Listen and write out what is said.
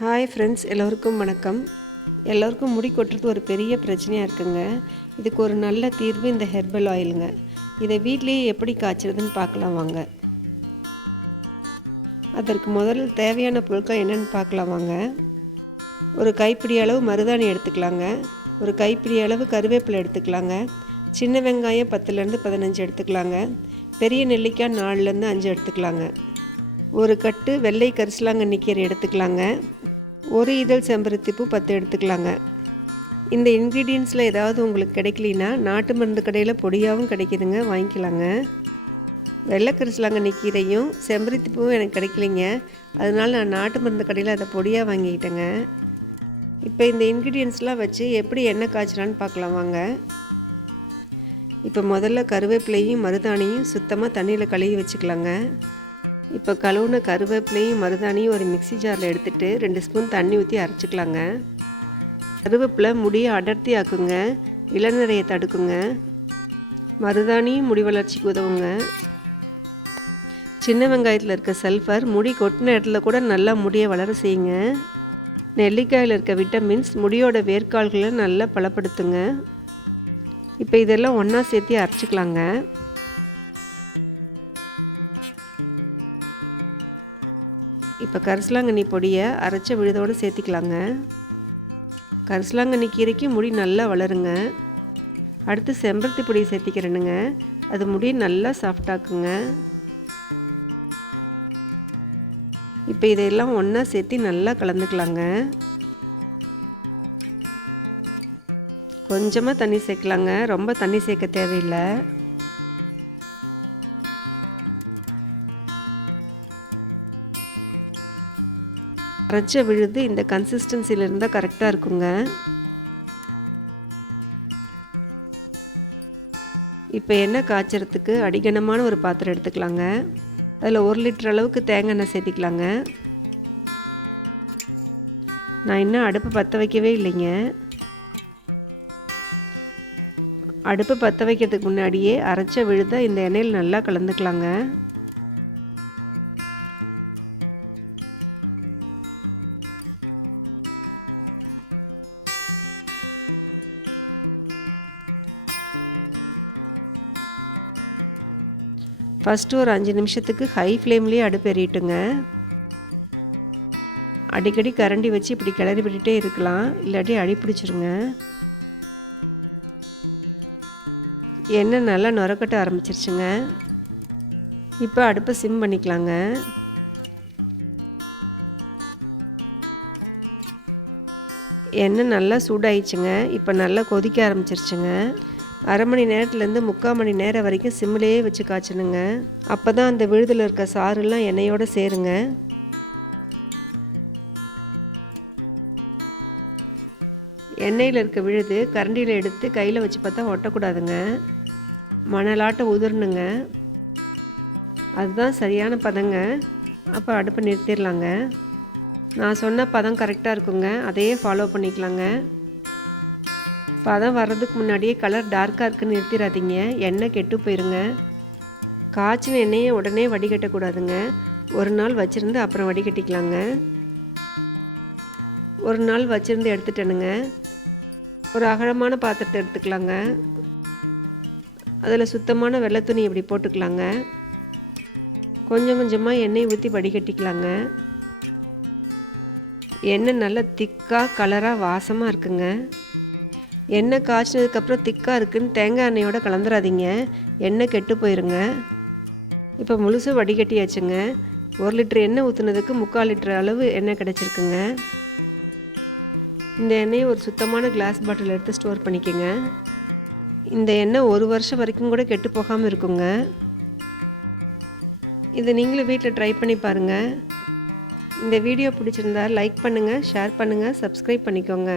Hi friends, எல்லோருக்கும் வணக்கம். எல்லோருக்கும் முடி கொட்டுறது ஒரு பெரிய பிரச்சனையாக இருக்குங்க. இதுக்கு ஒரு நல்ல தீர்வு இந்த ஹெர்பல் ஆயிலுங்க. இதை வீட்லேயே எப்படி காய்ச்சறதுன்னு பார்க்கலாம் வாங்க. அதற்கு முதல் தேவையான பொருட்கள் என்னென்னு பார்க்கலாம் வாங்க. ஒரு கைப்பிடி அளவு மருதாணி எடுத்துக்கலாங்க. ஒரு கைப்பிடி அளவு கருவேப்பிலை எடுத்துக்கலாங்க. சின்ன வெங்காயம் 10லேருந்து 15 எடுத்துக்கலாங்க. பெரிய நெல்லிக்காய் 4லேருந்து 5 எடுத்துக்கலாங்க. ஒரு கட்டு வெள்ளை கரிசலாங்கண்ணி கீரை எடுத்துக்கலாங்க. ஒரு இதழ் செம்பருத்தி பூ 10 எடுத்துக்கலாங்க. இந்த இன்க்ரீடியன்ஸில் ஏதாவது உங்களுக்கு கிடைக்கலனா நாட்டு மருந்து கடையில் பொடியாகவும் கிடைக்கிதுங்க, வாங்கிக்கலாங்க. வெள்ளை கரிசலாங்கண்ணி கீரையும் செம்பருத்தி பூவும் எனக்கு கிடைக்கலிங்க, அதனால் நான் நாட்டு மருந்து கடையில் அதை பொடியாக வாங்கிக்கிட்டேங்க. இப்போ இந்த இன்க்ரீடியன்ஸ்லாம் வச்சு எப்படி எண்ணெய் காய்ச்சலான்னு பார்க்கலாம் வாங்க. இப்போ முதல்ல கருவேப்பிலையும் மருதாணியும் சுத்தமாக தண்ணியில் கழுவி வச்சுக்கலாங்க. இப்போ கழுவுன கருவேப்பிலையும் மருதாணியும் ஒரு மிக்ஸி ஜாரில் எடுத்துகிட்டு 2 ஸ்பூன் தண்ணி ஊற்றி அரைச்சிக்கலாங்க. கருவேப்பிலை முடியை அடர்த்தி ஆக்குங்க, இளநரையை தடுக்குங்க. மருதாணியும் முடி வளர்ச்சிக்கு உதவுங்க. சின்ன வெங்காயத்தில் இருக்க சல்ஃபர் முடி கொட்டின இடத்துல கூட நல்லா முடியை வளர செய்யுங்க. நெல்லிக்காயில் இருக்க விட்டமின்ஸ் முடியோட வேர்க்கால்களை நல்லா பலப்படுத்துங்க. இப்போ இதெல்லாம் ஒன்றா சேர்த்து அரைச்சிக்கலாங்க. இப்போ கரிசலாங்கண்ணி பொடியை அரைச்ச விழுதோடு சேர்த்திக்கலாங்க. கரிசலாங்கண்ணி கீரைக்கு முடி நல்லா வளருங்க. அடுத்து செம்பருத்தி பொடியை சேர்த்திக்கிறேனுங்க, அது முடியை நல்லா சாஃப்டாக்குங்க. இப்போ இதையெல்லாம் ஒன்றா சேர்த்து நல்லா கலந்துக்கலாங்க. கொஞ்சமாக தண்ணி சேர்க்கலாங்க, ரொம்ப தண்ணி சேர்க்க தேவையில்லை. அரைச்ச விழுது இந்த கன்சிஸ்டன்சியில் இருந்தால் கரெக்டாக இருக்குங்க. இப்போ எண்ணெய் காய்ச்சறதுக்கு அடிகனமான ஒரு பாத்திரம் எடுத்துக்கலாங்க. அதில் 1 லிட்டர் அளவுக்கு தேங்காய் எண்ணெய் சேர்த்திக்கலாங்க. நான் இன்னும் அடுப்பு பற்ற வைக்கவே இல்லைங்க. அடுப்பு பற்ற வைக்கிறதுக்கு முன்னாடியே அரைச்ச விழுதை இந்த எண்ணெயில் நல்லா கலந்துக்கலாங்க. ஃபஸ்ட்டு ஒரு 5 நிமிஷத்துக்கு ஹை ஃப்ளேம்லேயே அடுப்பு எறிட்டுங்க. அடிக்கடி கரண்டி வச்சு இப்படி கிளறி விட்டுட்டே இருக்கலாம், இல்லாட்டி அடி பிடிச்சிருங்க. எண்ணெய் நல்லா நுரக்கட்ட ஆரம்பிச்சிருச்சுங்க. இப்போ அடுப்பை சிம் பண்ணிக்கலாங்க. எண்ணெய் நல்லா சூடாயிடுச்சுங்க. இப்போ நல்லா கொதிக்க ஆரம்பிச்சிருச்சுங்க. அரை மணி நேரத்துலேருந்து 3/4 மணி நேரம் வரைக்கும் சிம்மிலேயே வச்சு காய்ச்சணுங்க. அப்போ தான் அந்த விழுதில் இருக்க சாறுலாம் எண்ணெயோடு சேருங்க. எண்ணெயில் இருக்க விழுது கரண்டியில் எடுத்து கையில் வச்சு பார்த்தா ஒட்டக்கூடாதுங்க, மணலாட்ட உதிரணுங்க. அதுதான் சரியான பதங்க. அப்போ அடுப்பை நிறுத்திடலாங்க. நான் சொன்ன பதம் கரெக்டாக இருக்குங்க, அதையே ஃபாலோ பண்ணிக்கலாங்க. பதம் வர்றதுக்கு முன்னாடியே கலர் டார்க்காக இருக்குன்னு நிறுத்திடாதீங்க, எண்ணெய் கெட்டு போயிருங்க. காய்ச்சின எண்ணெயை உடனே வடிகட்டக்கூடாதுங்க. ஒரு நாள் வச்சுருந்து அப்புறம் வடிகட்டிக்கலாங்க. ஒரு நாள் வச்சுருந்து எடுத்துட்டேனுங்க. ஒரு அகலமான பாத்திரத்தை எடுத்துக்கலாங்க. அதில் சுத்தமான வெள்ளை துணி இப்படி போட்டுக்கலாங்க. கொஞ்சம் கொஞ்சமாக எண்ணெய் ஊற்றி வடிகட்டிக்கலாங்க. எண்ணெய் நல்லா திக்காக கலராக வாசமாக இருக்குங்க. எண்ணெய் காய்ச்சினதுக்கப்புறம் திக்காக இருக்குதுன்னு தேங்காய் எண்ணெயோடு கலந்துடாதீங்க, எண்ணெய் கெட்டு போயிருங்க. இப்போ முழுசு வடிகட்டியாச்சுங்க. 1 லிட்டர் எண்ணெய் ஊற்றுனதுக்கு 3/4 லிட்டர் அளவு எண்ணெய் கிடச்சிருக்குங்க. இந்த எண்ணெயை ஒரு சுத்தமான கிளாஸ் பாட்டில் எடுத்து ஸ்டோர் பண்ணிக்கோங்க. இந்த எண்ணெய் 1 வருஷம் வரைக்கும் கூட கெட்டு போகாமல் இருக்குங்க. இதை நீங்களும் வீட்டில் ட்ரை பண்ணி பாருங்கள். இந்த வீடியோ பிடிச்சிருந்தா லைக் பண்ணுங்கள், ஷேர் பண்ணுங்கள், சப்ஸ்கிரைப் பண்ணிக்கோங்க.